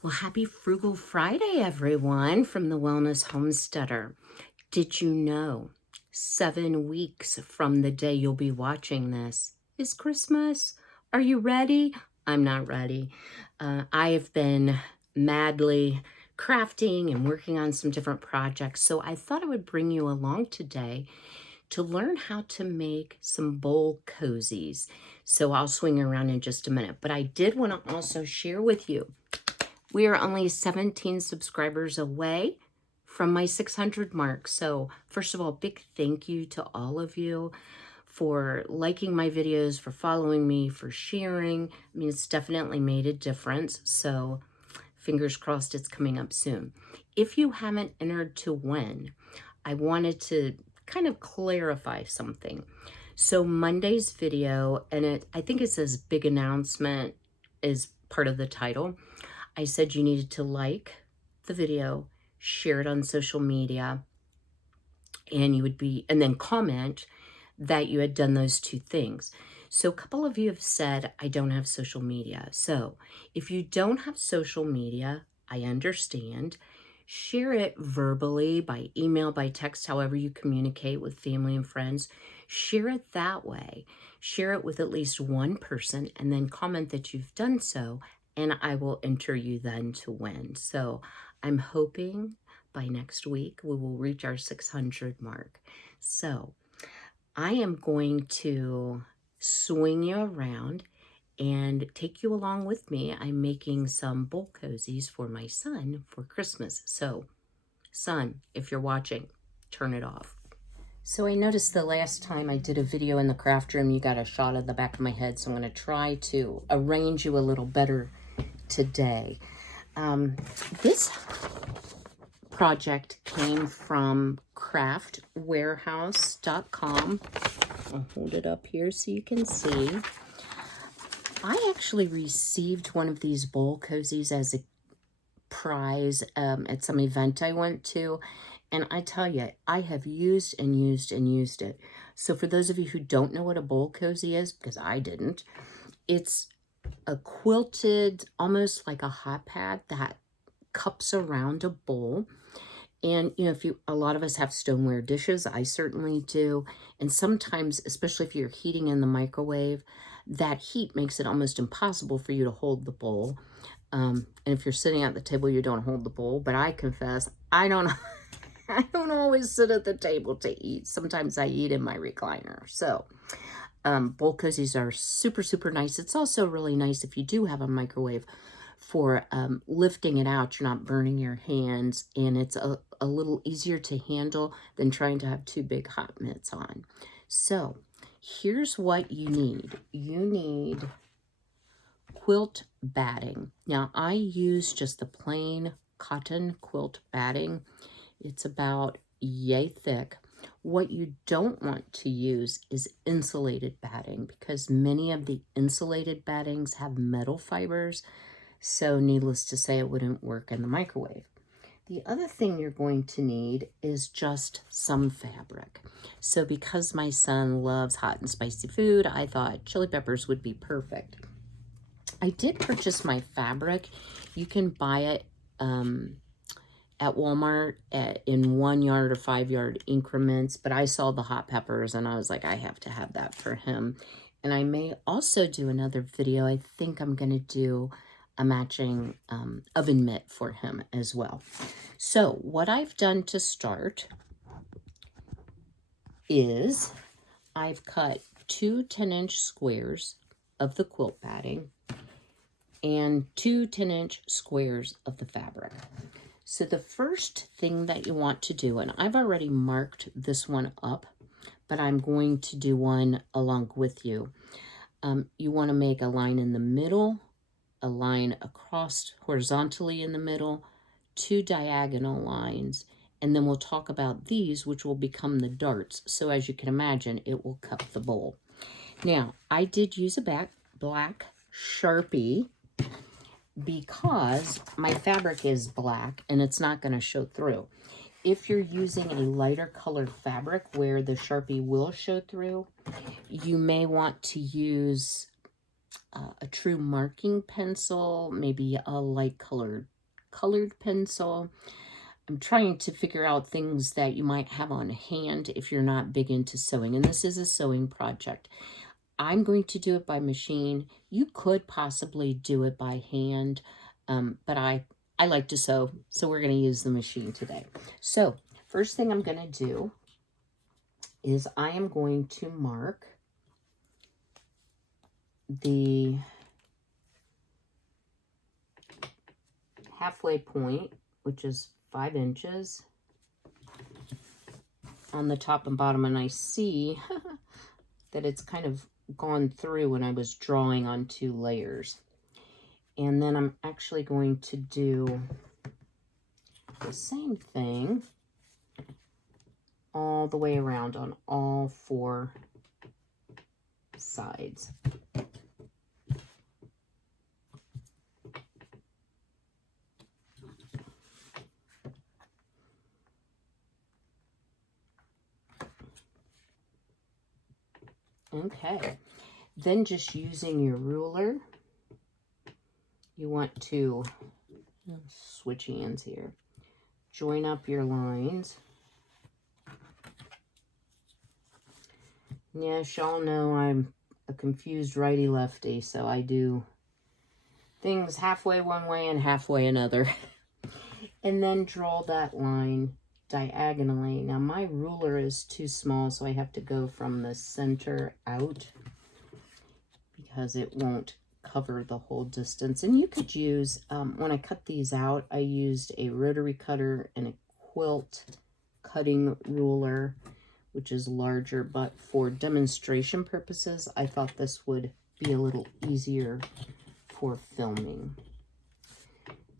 Well, happy Frugal Friday, everyone, from the Wellness Homesteader. Did you know 7 weeks from the day you'll be watching this is Christmas? Are you ready? I'm not ready. I have been madly crafting and working on some different projects, so I thought I would bring you along today to learn how to make some bowl cozies. So I'll swing around in just a minute, but I did want to also share with you we are only 17 subscribers away from my 600 mark. So first of all, big thank you to all of you for liking my videos, for following me, for sharing. I mean, it's definitely made a difference. So fingers crossed it's coming up soon. If you haven't entered to win, I wanted to kind of clarify something. So Monday's video, and I think it says big announcement is part of the title. I said you needed to like the video, share it on social media, and then comment that you had done those two things. So a couple of you have said, I don't have social media. So if you don't have social media, I understand. Share it verbally, by email, by text, however you communicate with family and friends. Share it that way. Share it with at least one person and then comment that you've done so, and I will enter you then to win. So I'm hoping by next week we will reach our 600 mark. So I am going to swing you around and take you along with me. I'm making some bowl cozies for my son for Christmas. So, son, if you're watching, turn it off. So I noticed the last time I did a video in the craft room, you got a shot of the back of my head. So I'm going to try to arrange you a little better today. This project came from craftwarehouse.com. I'll hold it up here so you can see. I actually received one of these bowl cozies as a prize at some event I went to. And I tell you, I have used and used and used it. So for those of you who don't know what a bowl cozy is, because I didn't, it's a quilted, almost like a hot pad that cups around a bowl. And, you know, a lot of us have stoneware dishes, I certainly do. And sometimes, especially if you're heating in the microwave, that heat makes it almost impossible for you to hold the bowl. And if you're sitting at the table, you don't hold the bowl. But I confess, I don't always sit at the table to eat. Sometimes I eat in my recliner. So bowl cozies are super, super nice. It's also really nice if you do have a microwave for lifting it out. You're not burning your hands, and it's a little easier to handle than trying to have two big hot mitts on. So here's what you need. You need quilt batting. Now I use just the plain cotton quilt batting. It's about yay thick. What you don't want to use is insulated batting, because many of the insulated battings have metal fibers. So needless to say, it wouldn't work in the microwave. The other thing you're going to need is just some fabric. So because my son loves hot and spicy food, I thought chili peppers would be perfect. I did purchase my fabric. You can buy it at Walmart in 1 yard or 5 yard increments, but I saw the hot peppers and I was like, I have to have that for him. And I may also do another video. I think I'm going to do a matching oven mitt for him as well. So what I've done to start is I've cut 2 10-inch squares of the quilt batting and 2 10-inch squares of the fabric. So the first thing that you want to do, and I've already marked this one up, but I'm going to do one along with you. You want to make a line in the middle, a line across horizontally in the middle, 2 diagonal lines, and then we'll talk about these, which will become the darts. So as you can imagine, it will cup the bowl. Now, I did use a black Sharpie because my fabric is black and it's not going to show through. If you're using a lighter colored fabric where the Sharpie will show through, you may want to use a true marking pencil, maybe a light colored pencil. I'm trying to figure out things that you might have on hand if you're not big into sewing. And this is a sewing project. I'm going to do it by machine. You could possibly do it by hand, but I like to sew, so we're going to use the machine today. So first thing I'm going to do is I am going to mark the halfway point, which is 5 inches on the top and bottom, and I see that it's kind of gone through when I was drawing on 2 layers. And then I'm actually going to do the same thing all the way around on all 4 sides. Okay, then just using your ruler, you want to switch hands here, join up your lines. Yes, y'all know I'm a confused righty-lefty, so I do things halfway one way and halfway another. And then draw that line diagonally. Now my ruler is too small, so I have to go from the center out because it won't cover the whole distance. And you could use, when I cut these out, I used a rotary cutter and a quilt cutting ruler, which is larger, but for demonstration purposes, I thought this would be a little easier for filming.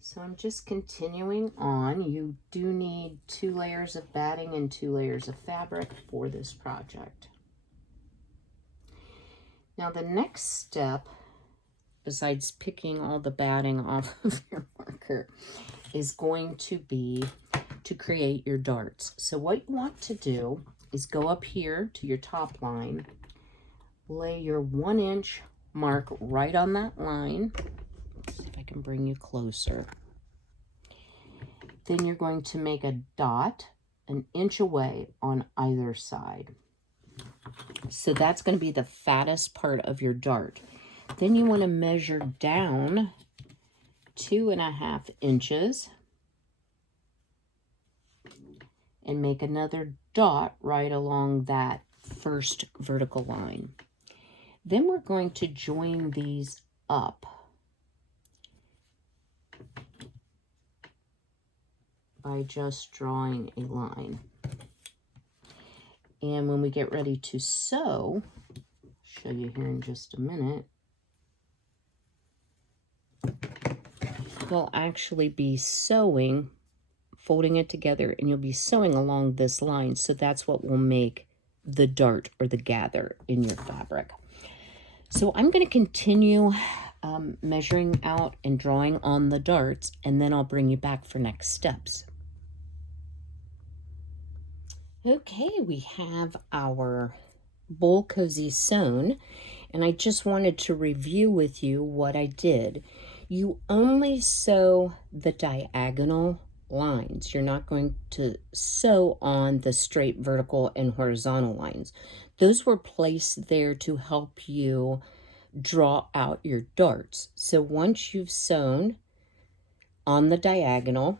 So I'm just continuing on. You do need 2 layers of batting and 2 layers of fabric for this project. Now the next step, besides picking all the batting off of your marker, is going to be to create your darts. So what you want to do is go up here to your top line, lay your 1 inch mark right on that line. Let's see if I can bring you closer. Then you're going to make a dot 1 inch away on either side. So that's going to be the fattest part of your dart. Then you want to measure down 2.5 inches and make another dot right along that first vertical line. Then we're going to join these up by just drawing a line. And when we get ready to sew, I'll show you here in just a minute, you'll actually be sewing, folding it together, and you'll be sewing along this line. So that's what will make the dart or the gather in your fabric. So I'm going to continue measuring out and drawing on the darts, and then I'll bring you back for next steps. Okay, we have our bowl cozy sewn, and I just wanted to review with you what I did. You only sew the diagonal lines. You're not going to sew on the straight vertical and horizontal lines. Those were placed there to help you draw out your darts. So once you've sewn on the diagonal,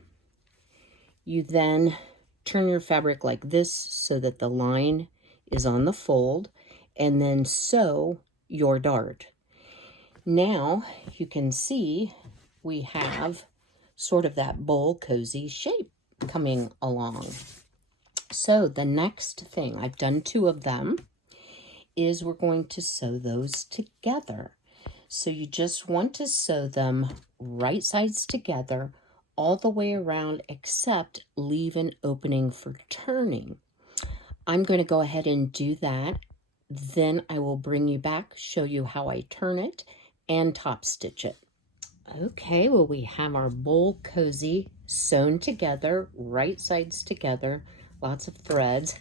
you then turn your fabric like this so that the line is on the fold, and then sew your dart. Now you can see we have sort of that bowl cozy shape coming along. So the next thing, I've done 2 of them, is we're going to sew those together. So you just want to sew them right sides together all the way around, except leave an opening for turning. I'm going to go ahead and do that. Then I will bring you back, show you how I turn it and top stitch it. Okay, well, we have our bowl cozy sewn together, right sides together, lots of threads.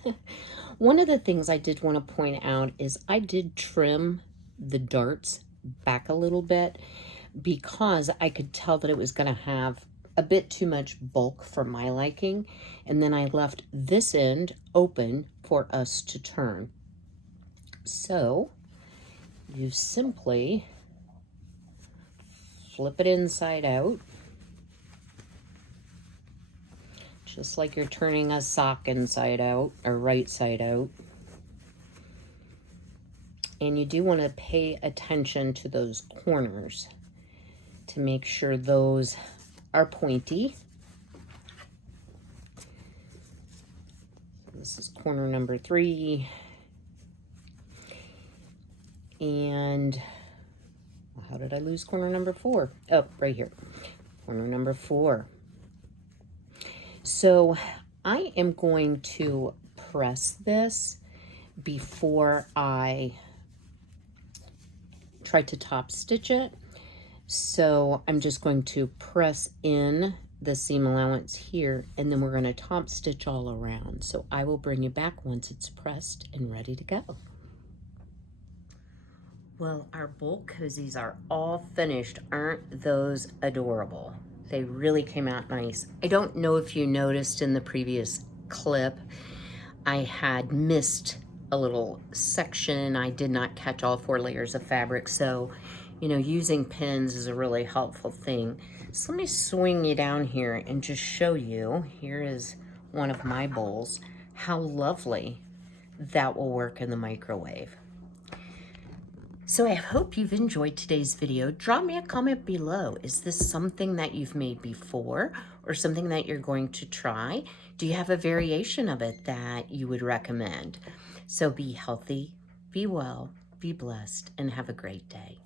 One of the things I did want to point out is I did trim the darts back a little bit because I could tell that it was going to have a bit too much bulk for my liking. And then I left this end open for us to turn. So you simply flip it inside out, just like you're turning a sock inside out or right side out. And you do want to pay attention to those corners to make sure those are pointy. This is corner number 3. And how did I lose corner number 4? Oh, right here. Corner number 4. So I am going to press this before I try to top stitch it. So I'm just going to press in the seam allowance here, and then we're going to top stitch all around. So I will bring you back once it's pressed and ready to go. Well, our bulk cozies are all finished. Aren't those adorable? They really came out nice. I don't know if you noticed in the previous clip, I had missed a little section. I did not catch all 4 layers of fabric. So, you know, using pins is a really helpful thing. So let me swing you down here and just show you. Here is one of my bowls. How lovely that will work in the microwave. So I hope you've enjoyed today's video. Drop me a comment below. Is this something that you've made before or something that you're going to try? Do you have a variation of it that you would recommend? So be healthy, be well, be blessed, and have a great day.